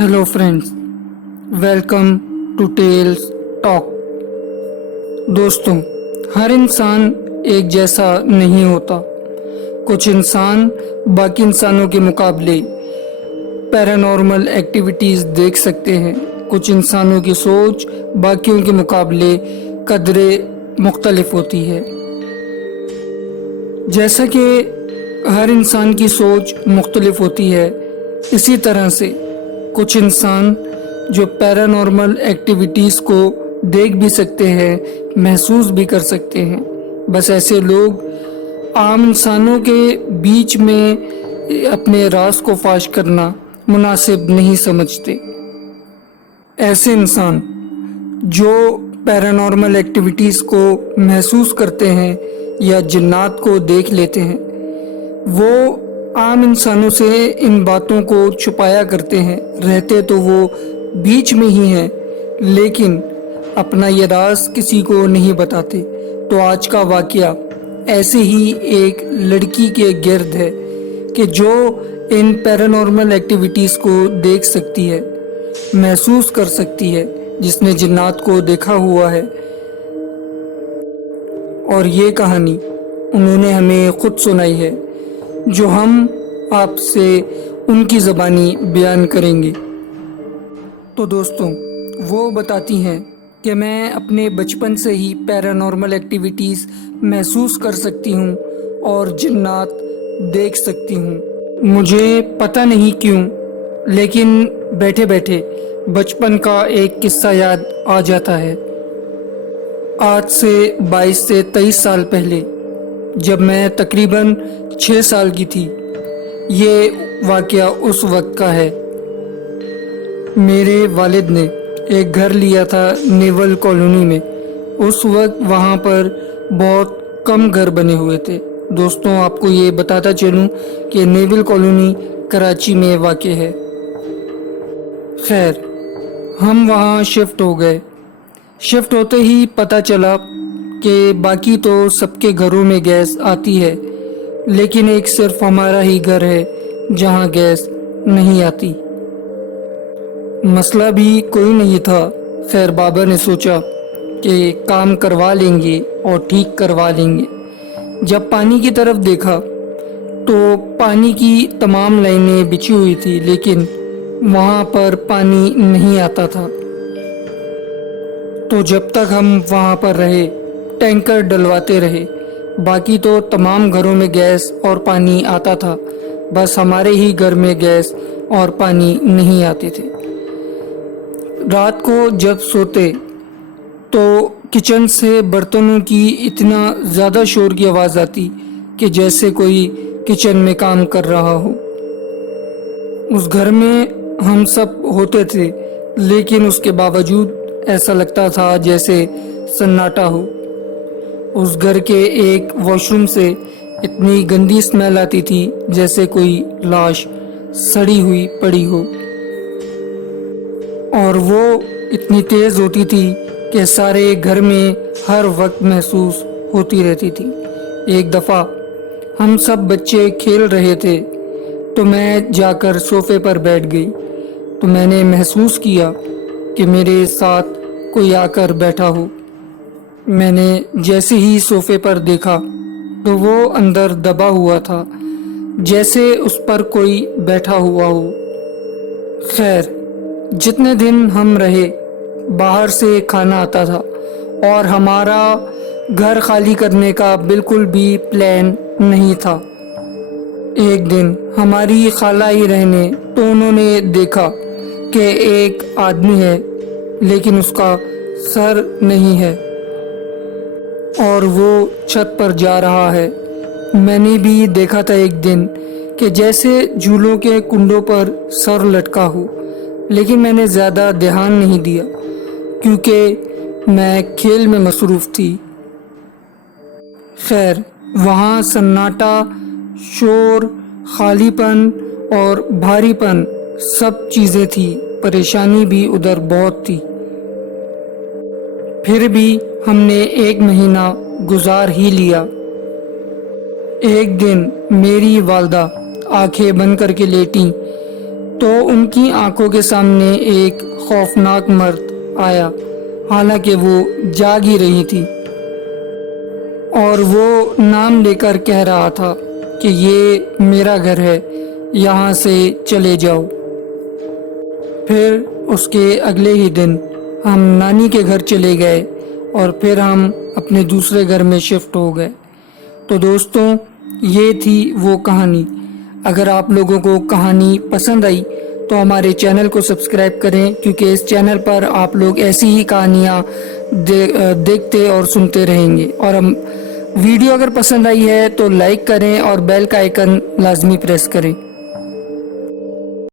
Hello friends, welcome to Tales Talk. दोस्तों, हर इंसान एक जैसा नहीं होता। कुछ इंसान बाकी इंसानों के मुकाबले पैरानॉर्मल एक्टिविटीज़ देख सकते हैं। कुछ इंसानों की सोच बाकियों के मुकाबले कदरे मुख्तलिफ होती है। जैसा कि हर इंसान की सोच मुख्तलिफ होती है, इसी तरह से कुछ इंसान जो पैरानॉर्मल एक्टिविटीज़ को देख भी सकते हैं, महसूस भी कर सकते हैं, बस ऐसे लोग आम इंसानों के बीच में अपने राज को फाश करना मुनासिब नहीं समझते। ऐसे इंसान जो पैरानॉर्मल एक्टिविटीज़ को महसूस करते हैं या जिन्नात को देख लेते हैं, वो आम इंसानों से इन बातों को छुपाया करते हैं। रहते तो वो बीच में ही हैं, लेकिन अपना ये राज किसी को नहीं बताते। तो आज का वाकया ऐसे ही एक लड़की के गिर्द है कि जो इन पैरानॉर्मल एक्टिविटीज़ को देख सकती है, महसूस कर सकती है, जिसने जिन्नात को देखा हुआ है। और ये कहानी उन्होंने हमें खुद सुनाई है, जो हम आपसे उनकी ज़बानी बयान करेंगे। तो दोस्तों, वो बताती हैं कि मैं अपने बचपन से ही पैरानॉर्मल एक्टिविटीज़ महसूस कर सकती हूँ और जिन्नात देख सकती हूँ। मुझे पता नहीं क्यों, लेकिन बैठे बैठे बचपन का एक किस्सा याद आ जाता है। आज से 22 से 23 साल पहले, जब मैं तकरीबन 6 साल की थी, ये वाकया उस वक्त का है। मेरे वालिद ने एक घर लिया था नेवल कॉलोनी में। उस वक्त वहाँ पर बहुत कम घर बने हुए थे। दोस्तों, आपको ये बताता चलूँ कि नेवल कॉलोनी कराची में वाक़ है। खैर, हम वहाँ शिफ्ट हो गए। शिफ्ट होते ही पता चला कि बाकी तो सबके घरों में गैस आती है, लेकिन एक सिर्फ हमारा ही घर है जहाँ गैस नहीं आती। मसला भी कोई नहीं था। खैर, बाबा ने सोचा कि काम करवा लेंगे और ठीक करवा लेंगे। जब पानी की तरफ देखा तो पानी की तमाम लाइनें बिछी हुई थी, लेकिन वहाँ पर पानी नहीं आता था। तो जब तक हम वहाँ पर रहे, टैंकर डलवाते रहे। बाकी तो तमाम घरों में गैस और पानी आता था, बस हमारे ही घर में गैस और पानी नहीं आते थे। रात को जब सोते तो किचन से बर्तनों की इतना ज़्यादा शोर की आवाज़ आती कि जैसे कोई किचन में काम कर रहा हो। उस घर में हम सब होते थे, लेकिन उसके बावजूद ऐसा लगता था जैसे सन्नाटा हो। उस घर के एक वॉशरूम से इतनी गंदी स्मेल आती थी जैसे कोई लाश सड़ी हुई पड़ी हो, और वो इतनी तेज़ होती थी कि सारे घर में हर वक्त महसूस होती रहती थी। एक दफ़ा हम सब बच्चे खेल रहे थे तो मैं जाकर सोफ़े पर बैठ गई। तो मैंने महसूस किया कि मेरे साथ कोई आकर बैठा हो। मैंने जैसे ही सोफ़े पर देखा तो वो अंदर दबा हुआ था, जैसे उस पर कोई बैठा हुआ हो। खैर, जितने दिन हम रहे, बाहर से खाना आता था और हमारा घर खाली करने का बिल्कुल भी प्लान नहीं था। एक दिन हमारी खाला ही रहने, तो उन्होंने देखा कि एक आदमी है, लेकिन उसका सर नहीं है और वो छत पर जा रहा है। मैंने भी देखा था एक दिन कि जैसे झूलों के कुंडों पर सर लटका हो, लेकिन मैंने ज़्यादा ध्यान नहीं दिया क्योंकि मैं खेल में मसरूफ़ थी। खैर, वहाँ सन्नाटा, शोर, खालीपन और भारीपन सब चीज़ें थी। परेशानी भी उधर बहुत थी। फिर भी हमने 1 महीना गुजार ही लिया। एक दिन मेरी वालदा आंखें बंद करके लेटी تو ان کی آنکھوں کے سامنے ایک خوفناک مرد آیا، حالانکہ وہ جاگ ہی رہی تھی، اور وہ نام لے کر کہہ رہا تھا کہ یہ میرا گھر ہے، یہاں سے چلے جاؤ۔ پھر اس کے اگلے ہی دن ہم نانی کے گھر چلے گئے اور پھر ہم اپنے دوسرے گھر میں شفٹ ہو گئے۔ تو دوستوں، یہ تھی وہ کہانی۔ اگر آپ لوگوں کو کہانی پسند آئی تو ہمارے چینل کو سبسکرائب کریں، کیونکہ اس چینل پر آپ لوگ ایسی ہی کہانیاں دیکھتے اور سنتے رہیں گے۔ اور ہم ویڈیو اگر پسند آئی ہے تو لائک کریں اور بیل کا آئیکن لازمی پریس کریں۔